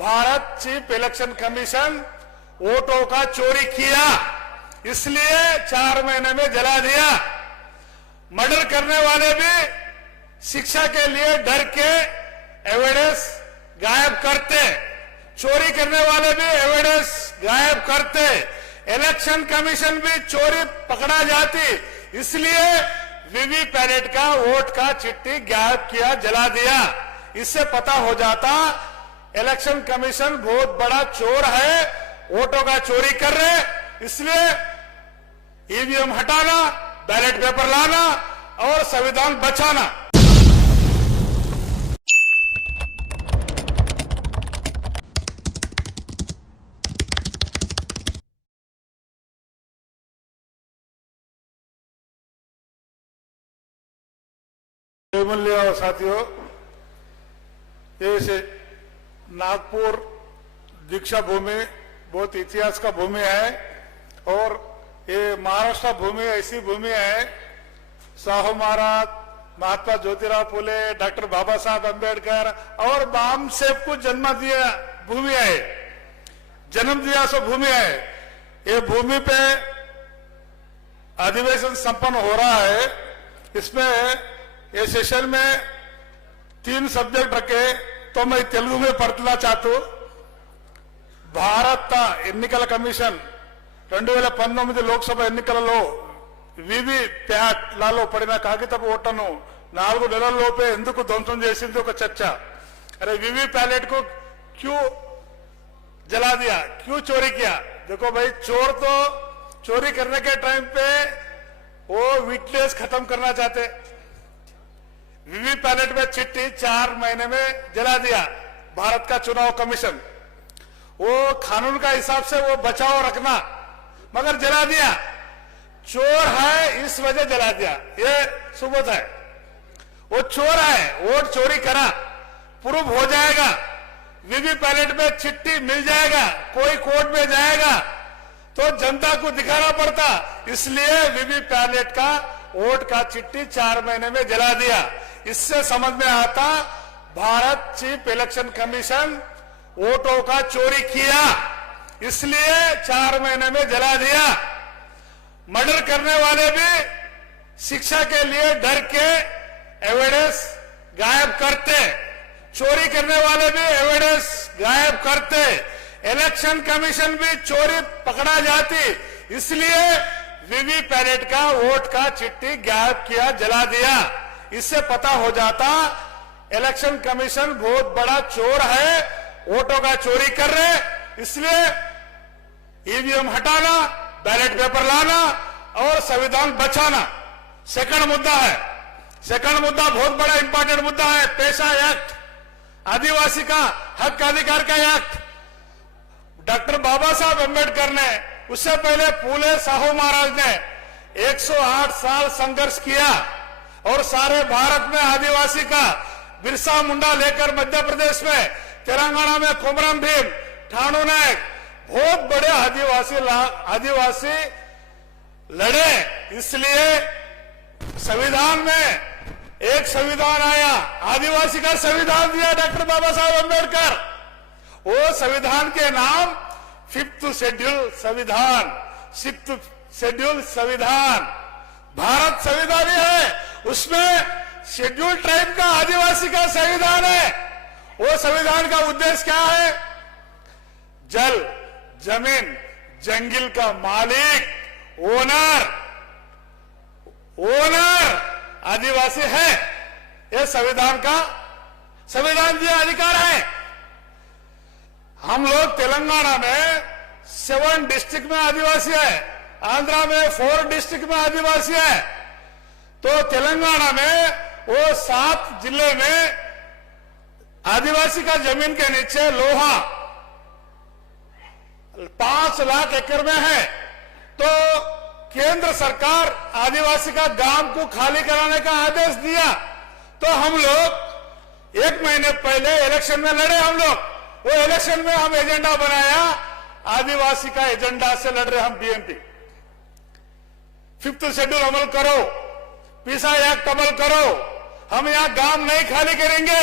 Bharat chief election commission वोटों का चोरी किया, इसलिए 4 महीने में जला दिया। मर्डर करने वाले भी शिक्षा के लिए डर के एविडेंस गायब करते, चोरी करने वाले भी एविडेंस गायब करते, इलेक्शन कमीशन भी चोरी पकड़ा जाती, इसलिए वीवीपैट का वोट का चिट्ठी गायब किया, जला दिया। इससे पता हो जाता इलेक्शन कमीशन बहुत बड़ा चोर है, वोटों का चोरी कर रहे, इसलिए ईवीएम हटाना, बैलेट पेपर लाना और संविधान बचाना। मूल्य साथियों, ये नागपुर दीक्षा भूमि बहुत इतिहास का भूमि है और ये महाराष्ट्र भूमि ऐसी भूमि है, साहू महाराज, महात्मा ज्योतिराव फुले, डॉक्टर बाबा साहब अम्बेडकर और बाम सेब को जन्म दिया भूमि है, जन्म दिया सो भूमि है। ये भूमि पे अधिवेशन संपन्न हो रहा है। इसमें ये सेशन में 3 सब्जेक्ट रखे, तो मैं तेलुगु में पढ़ना चाहता हूं। భారత ఎన్నికల కమిషన్ 2019 లోక్సభ ఎన్నికలలో వీవీప్యాట్లలో పడిన కాగితపు ఓట్లను 4 నెలల్లోపే ఎందుకు ధ్వంసం చేసింది ఒక చర్చ। अरे वीवीपैट को क्यों जला दिया, क्यों चोरी किया? देखो भाई, चोर तो चोरी करने के टाइम पे वो विटनेस खत्म करना चाहते। वीवीपैट में चिट्ठी 4 महीने में जला दिया भारत का चुनाव कमीशन। वो कानून का हिसाब से वो बचाव रखना, मगर जला दिया। चोर है इस वजह जला दिया, ये सबूत है। वो चोर है, वोट चोरी करा, प्रूफ हो जाएगा, वीवीपैट में चिट्ठी मिल जाएगा, कोई कोर्ट में जाएगा तो जनता को दिखाना पड़ता, इसलिए वीवीपैट का वोट का चिट्ठी 4 महीने में जला दिया। इससे समझ में आता भारत चीफ इलेक्शन कमीशन वोटों का चोरी किया, इसलिए 4 महीने में जला दिया। मर्डर करने वाले भी शिक्षा के लिए डर के एविडेंस गायब करते, चोरी करने वाले भी एविडेंस गायब करते, इलेक्शन कमीशन भी चोरी पकड़ा जाती, इसलिए वीवीपैट का वोट का चिट्ठी गायब किया, जला दिया। इससे पता हो जाता इलेक्शन कमीशन बहुत बड़ा चोर है, वोटों का चोरी कर रहे, इसलिए ईवीएम हटाना, बैलेट पेपर लाना और संविधान बचाना। सेकंड मुद्दा है, सेकंड मुद्दा बहुत बड़ा इंपॉर्टेंट मुद्दा है, पेशा एक्ट, आदिवासी का हक अधिकार का एक्ट। डॉक्टर बाबा साहब अम्बेडकर ने, उससे पहले फूले साहू महाराज ने 108 साल संघर्ष किया और सारे भारत में आदिवासी का, बिरसा मुंडा लेकर मध्य प्रदेश में, तेलंगाना में कोमरम भीम, ठाणू नायक, बहुत बड़े आदिवासी लड़े, इसलिए संविधान में एक संविधान आया, आदिवासी का संविधान दिया डॉक्टर बाबा साहब अम्बेडकर। वो संविधान के नाम 5th शेड्यूल संविधान, 6th शेड्यूल संविधान, भारत संविधान है, उसमें शेड्यूल ट्राइब का, आदिवासी का संविधान है। वो संविधान का उद्देश्य क्या है? जल, जमीन, जंगल का मालिक, ओनर आदिवासी है, ये संविधान दिया अधिकार है। हम लोग तेलंगाना में 7 डिस्ट्रिक्ट में आदिवासी है, आंध्रा में 4 डिस्ट्रिक्ट में आदिवासी है, तो तेलंगाना में वो 7 जिले में आदिवासी का जमीन के नीचे लोहा 5 लाख एकड़ में है, तो केंद्र सरकार आदिवासी का गांव को खाली कराने का आदेश दिया, तो हम लोग 1 महीने पहले इलेक्शन में लड़े। हम लोग वो इलेक्शन में हम एजेंडा बनाया, आदिवासी का एजेंडा से लड़ रहे हम बीएमपी। 5th शेड्यूल अमल करो, पेशा एक्ट अमल करो, हम यहां गांव नहीं खाली करेंगे,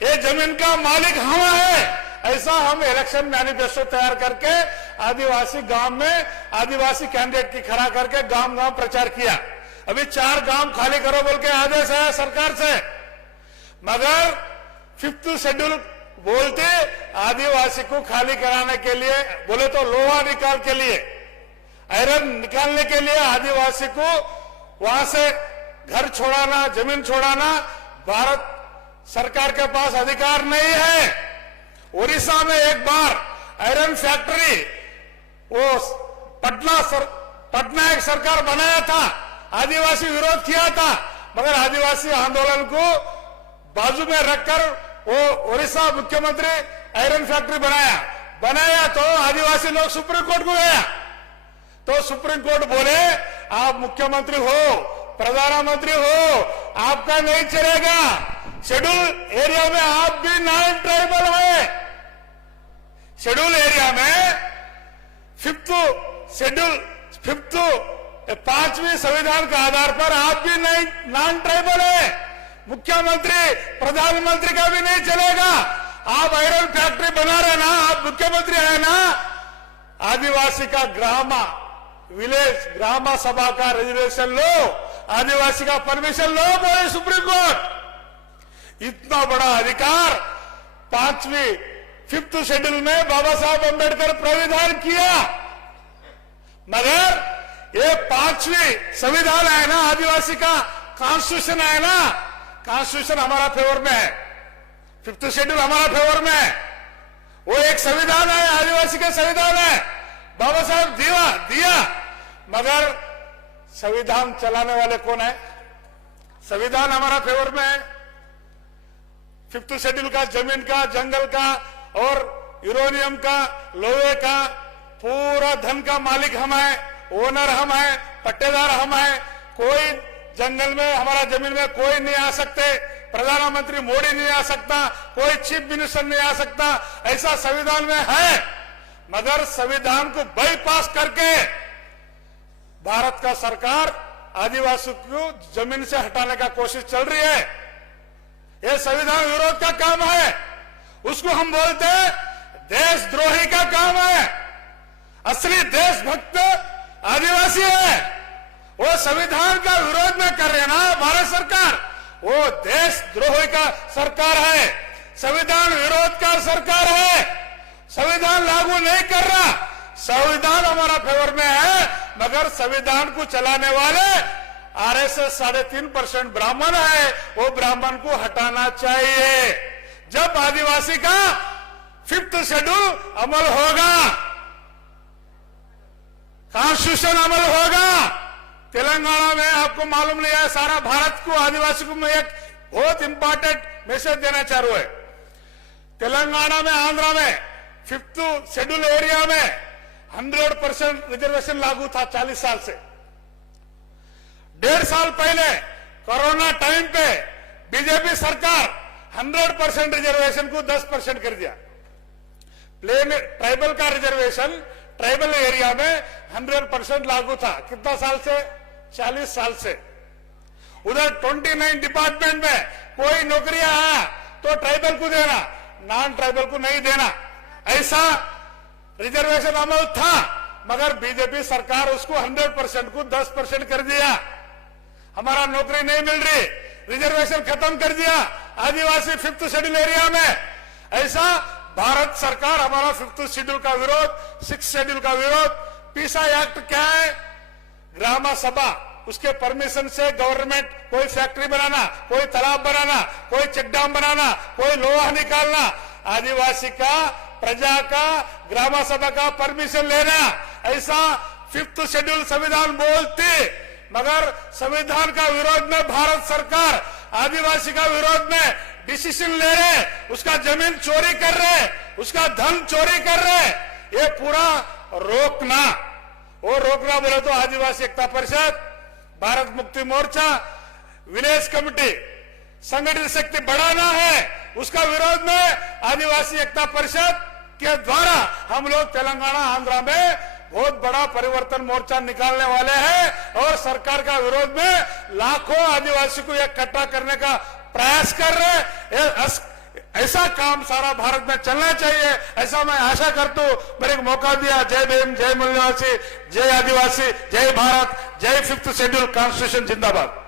ये जमीन का मालिक हम है, ऐसा हम इलेक्शन मैनिफेस्टो तैयार करके आदिवासी गांव में आदिवासी कैंडिडेट की खड़ा करके गांव गांव प्रचार किया। अभी 4 गांव खाली करो बोल के आदेश है सरकार से, मगर 5th शेड्यूल बोलते आदिवासी को खाली कराने के लिए, बोले तो लोहा निकाल के लिए, आयरन निकालने के लिए आदिवासी को वहां से घर छोड़ाना, जमीन छोड़ाना भारत सरकार के पास अधिकार नहीं है। उड़ीसा में एक बार आयरन फैक्ट्री वो पटना एक सरकार बनाया था, आदिवासी विरोध किया था, मगर आदिवासी आंदोलन को बाजू में रखकर वो उड़ीसा मुख्यमंत्री आयरन फैक्ट्री बनाया तो आदिवासी लोग सुप्रीम कोर्ट को गया, तो सुप्रीम कोर्ट बोले आप मुख्यमंत्री हो, प्रधानमंत्री हो, आपका नहीं चलेगा, शेड्यूल एरिया में आप भी नॉन ट्राइबल है, शेड्यूल एरिया में 5th शेड्यूल 5वीं संविधान के आधार पर आप भी नहीं नॉन ट्राइबल है, मुख्यमंत्री प्रधानमंत्री का भी नहीं चलेगा, आप आयरन फैक्ट्री बना रहे ना, आप मुख्यमंत्री है ना, आदिवासी का ग्राम सभा का रिजर्वेशन लो, आदिवासी का परमिशन लो, बोले सुप्रीम कोर्ट। इतना बड़ा अधिकार 5th शेड्यूल में बाबा साहब अंबेडकर प्राविधान किया, मगर ये 5वीं संविधान है ना, आदिवासी का कॉन्स्टिट्यूशन है ना, कॉन्स्टिट्यूशन हमारा फेवर में है, 5th शेड्यूल हमारा फेवर में है, वो एक संविधान है, आदिवासी का संविधान है, बाबा साहब दिया, मगर संविधान चलाने वाले कौन है? संविधान हमारा फेवर में है, 5th शेड्यूल का जमीन का, जंगल का और यूरेनियम का, लोहे का, पूरा धन का मालिक हम है, ओनर हम है, पट्टेदार हम है, कोई जंगल में हमारा जमीन में कोई नहीं आ सकते, प्रधानमंत्री मोदी नहीं आ सकता, कोई चीफ मिनिस्टर नहीं आ सकता, ऐसा संविधान में है, मगर संविधान को बाईपास करके भारत का सरकार आदिवासी को जमीन से हटाने का कोशिश चल रही है। यह संविधान विरोध का काम है, उसको हम बोलते हैं देशद्रोही का काम है। असली देशभक्त आदिवासी है, वो संविधान का विरोध में कर रहे ना भारत सरकार, वो देशद्रोही का सरकार है, संविधान विरोध का सरकार है, संविधान लागू नहीं कर रहा, संविधान हमारा फेवर में है, मगर संविधान को चलाने वाले आरएसएस 3.5% ब्राह्मण है, वो ब्राह्मण को हटाना चाहिए। जब आदिवासी का 5th शेड्यूल अमल होगा, कॉन्स्टिट्यूशन अमल होगा, तेलंगाना में आपको मालूम नहीं है, सारा भारत को आदिवासी को मैं एक बहुत इंपॉर्टेंट मैसेज देना चाह रहा है। तेलंगाना में, आंध्रा में 5th शेड्यूल एरिया में 100% रिजर्वेशन लागू था 40 साल से। 1.5 साल पहले कोरोना टाइम पे बीजेपी सरकार 100% रिजर्वेशन को 10% कर दिया। प्लेन ट्राइबल का रिजर्वेशन ट्राइबल एरिया में 100% लागू था, कितना साल से? 40 साल से। उधर 29 डिपार्टमेंट में कोई नौकरियां आया तो ट्राइबल को देना, नॉन ट्राइबल को नहीं देना, ऐसा रिजर्वेशन अमल था, मगर बीजेपी सरकार उसको 100% को 10% कर दिया। हमारा नौकरी नहीं मिल रही, रिजर्वेशन खत्म कर दिया आदिवासी 5th शेड्यूल एरिया में। ऐसा भारत सरकार हमारा 5th शेड्यूल का विरोध, 6th शेड्यूल का विरोध। पीसा एक्ट क्या है? ग्राम सभा, उसके परमिशन से गवर्नमेंट कोई फैक्ट्री बनाना, कोई तालाब बनाना, कोई चेक डैम बनाना, कोई लोहा निकालना, आदिवासी का, प्रजा का, ग्राम सभा का परमिशन लेना, ऐसा 5th शेड्यूल संविधान बोलती। मगर संविधान का विरोध में भारत सरकार आदिवासी का विरोध में डिसीजन ले रहे, उसका जमीन चोरी कर रहे, उसका धन चोरी कर रहे। ये पूरा रोकना, वो रोकना बोले तो आदिवासी एकता परिषद, भारत मुक्ति मोर्चा, विलेज कमेटी, संगठित शक्ति बढ़ाना है, उसका विरोध में आदिवासी एकता परिषद के द्वारा हम लोग तेलंगाना, आंध्रा में बहुत बड़ा परिवर्तन मोर्चा निकालने वाले हैं और सरकार का विरोध में लाखों आदिवासी को इकट्ठा करने का प्रयास कर रहे हैं। ऐसा काम सारा भारत में चलना चाहिए, ऐसा मैं आशा करता हूं। मेरे को मौका दिया। जय भीम, जय मूल निवासी, जय आदिवासी, जय भारत, जय 5th शेड्यूल कॉन्स्टिट्यूशन जिंदाबाद।